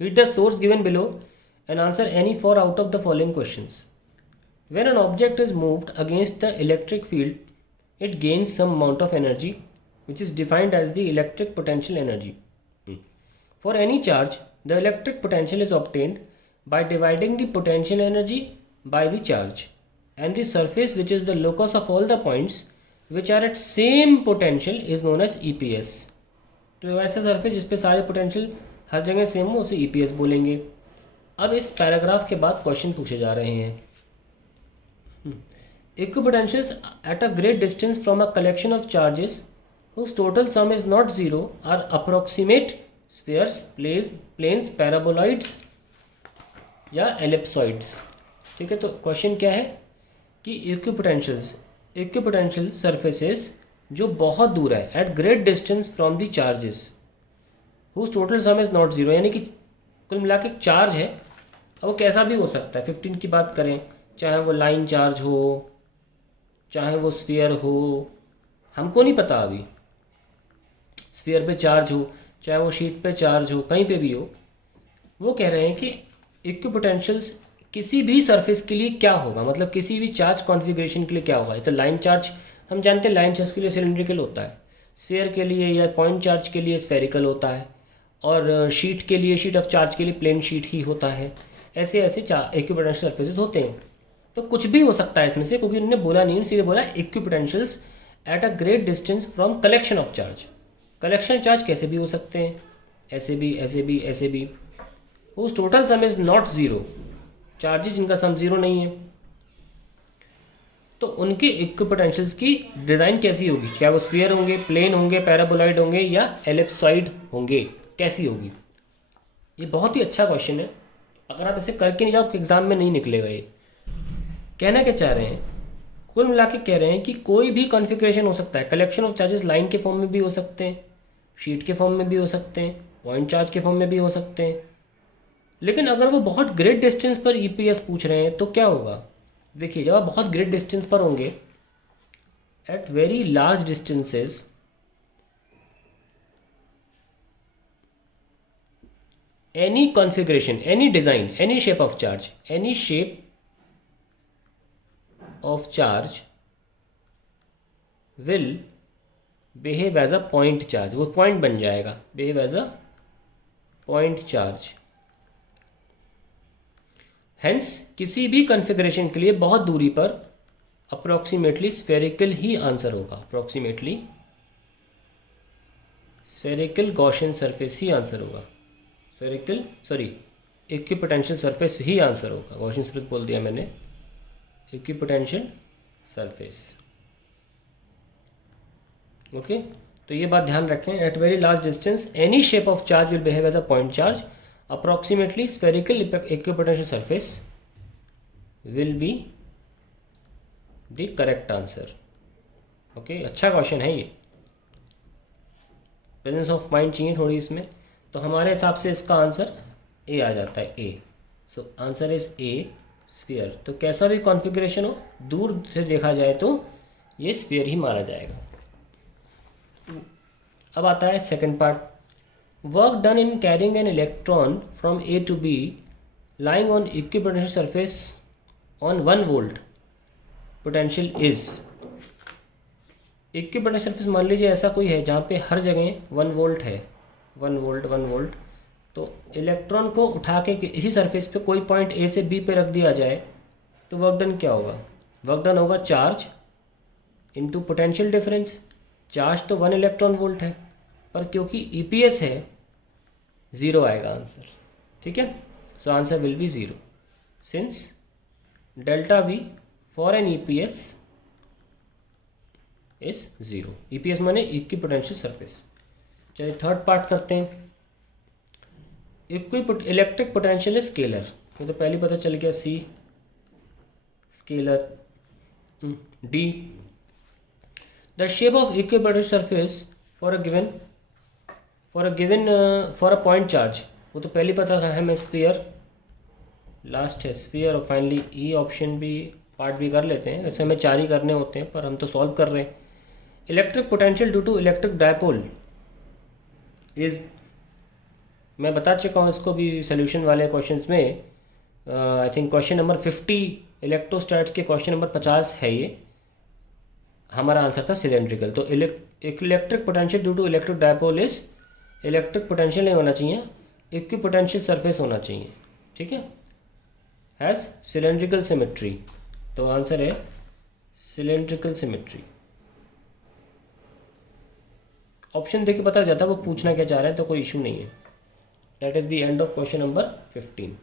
Read the source given below and answer any 4 out of the following questions. When an object is moved against the electric field, it gains some amount of energy, which is defined as the electric potential energy. For any charge, the electric potential is obtained by dividing the potential energy by the charge, and the surface, which is the locus of all the points which are at same potential, is known as EPS. तो ऐसा surface जिस पे सारे potential हर जगह same हो उसे EPS बोलेंगे. अब इस पैराग्राफ के बाद क्वेश्चन पूछे जा रहे हैं. Equipotentials at a great distance from a collection of charges whose total sum is not zero are approximate spheres, planes, paraboloids या ellipsoids. ठीक है, तो क्वेश्चन क्या है कि इक्विपोटेंशियल सरफेसेस जो बहुत दूर है at great distance from the charges whose total sum is not zero, यानी कि कुल मिला के चार्ज है. अब वो कैसा भी हो सकता है. 15 की बात करें, चाहे वो लाइन चार्ज हो, चाहे वो स्फीयर हो, हमको नहीं पता अभी. स्फीयर पे चार्ज हो, चाहे वो शीट पे चार्ज हो, कहीं पे भी हो. वो कह रहे हैं कि इक्विपोटेंशियल्स किसी भी सरफेस के लिए क्या होगा, मतलब किसी भी चार्ज कॉन्फ़िगरेशन के लिए क्या होगा. तो लाइन चार्ज हम जानते हैं, लाइन चार्ज के लिए सिलिंड्रिकल होता है, स्फीयर के लिए या पॉइंट चार्ज के लिए स्फेरिकल होता है, और शीट के लिए, शीट ऑफ चार्ज के लिए प्लेन शीट ही होता है. ऐसे ऐसे इक्विपोटेंशियल सरफेसेस होते हैं. तो कुछ भी हो सकता है इसमें से, क्योंकि उन्होंने बोला नहीं, सीधे बोला equipotentials at a great distance from collection of charge. Collection charge कैसे भी हो सकते हैं, ऐसे भी, ऐसे भी, ऐसे भी. उस total sum is not zero, charges जिनका सम ज़ीरो नहीं है. तो उनके इक्विपोटेंशियल्स की डिज़ाइन कैसी होगी, क्या वो स्फीयर होंगे, प्लेन होंगे, पैराबोलॉइड होंगे या एलिप्सॉइड होंगे, कैसी होगी. ये बहुत ही अच्छा क्वेश्चन है. अगर आप इसे करके नहीं जाओ एग्जाम में नहीं निकलेगा. ये कहना क्या चाह रहे हैं, कुल मिला के कह रहे हैं कि कोई भी कॉन्फ़िगरेशन हो सकता है. कलेक्शन ऑफ चार्जेस लाइन के फॉर्म में भी हो सकते हैं, शीट के फॉर्म में भी हो सकते हैं, पॉइंट चार्ज के फॉर्म में भी हो सकते हैं. लेकिन अगर वो बहुत ग्रेट डिस्टेंस पर EPS पूछ रहे हैं तो क्या होगा. देखिए, जब आप बहुत ग्रेट डिस्टेंस पर होंगे, at very large distances, any configuration, any design, any shape of charge, any shape of charge will behave as a point charge. वो पॉइंट बन जाएगा, behave as a point charge. Hence किसी भी configuration के लिए बहुत दूरी पर अप्रोक्सीमेटली स्फेरिकल ही आंसर होगा. अप्रोक्सीमेटली स्फेरिकल गॉसियन सरफेस ही आंसर होगा. स्फेरिकल, सॉरी, इक्विपोटेंशियल सरफेस ही आंसर होगा. गॉसियन सरफेस बोल दिया मैंने. Equipotential surface. ओके, तो ये बात ध्यान रखें. At very large distance any shape of charge will behave as a point charge. Approximately spherical equipotential surface will be the correct answer. Okay, अच्छा क्वेश्चन है ये. प्रेजेंस ऑफ माइंड चाहिए थोड़ी इसमें. तो हमारे हिसाब से इसका आंसर ए आ जाता है, A. So answer is A, sphere. तो कैसा भी कॉन्फ़िगरेशन हो, दूर से देखा जाए तो ये स्फीयर ही माना जाएगा. अब आता है second part. Work done in carrying an electron from A to B lying on equipotential surface on 1 volt potential is. Equipotential surface मान लीजिए ऐसा कोई है जहाँ पे हर जगह 1 वोल्ट है, 1 वोल्ट, 1 वोल्ट. तो इलेक्ट्रॉन को उठा के इसी सरफेस पे कोई पॉइंट A से B पे रख दिया जाए तो वर्क डन क्या होगा. वर्क डन होगा charge into potential difference. Charge तो 1 इलेक्ट्रॉन वोल्ट है, पर क्योंकि EPS है, ज़ीरो आएगा आंसर. ठीक है, so answer will be zero since delta V for an EPS is zero. EPS माने इक्विपोटेंशियल सरफेस. चलिए थर्ड पार्ट करते हैं. Electric potential is scalar. ये तो पहले पता चल गया. C scalar. D the shape of equipotential surface for a point charge. वो तो पहले पता था हमें, स्फीयर. लास्ट है स्फीयर. और फाइनली E ऑप्शन भी, पार्ट भी कर लेते हैं. वैसे हमें 4 ही करने होते हैं, पर हम तो सॉल्व कर रहे हैं. Electric potential due to electric dipole is मैं बता चुका हूँ इसको भी सोल्यूशन वाले क्वेश्चंस में। आई थिंक क्वेश्चन नंबर 50 इलेक्ट्रोस्टैट्स के क्वेश्चन नंबर 50 है ये। हमारा आंसर था सिलेंड्रिकल। तो electric potential due to electric dipole is, electric potential नहीं होना चाहिए, इक्विपोटेंशियल सरफेस होना चाहिए, ठीक है, हैज़ सिलेंड्रिकल सिमेट्री। तो आंसर है सिलेंड्रिकल सिमेट्री। ऑप्शन देख के पता जाता है वो पूछना क्या चाह रहे हैं, तो कोई इशू नहीं है। That is the end of question number 15।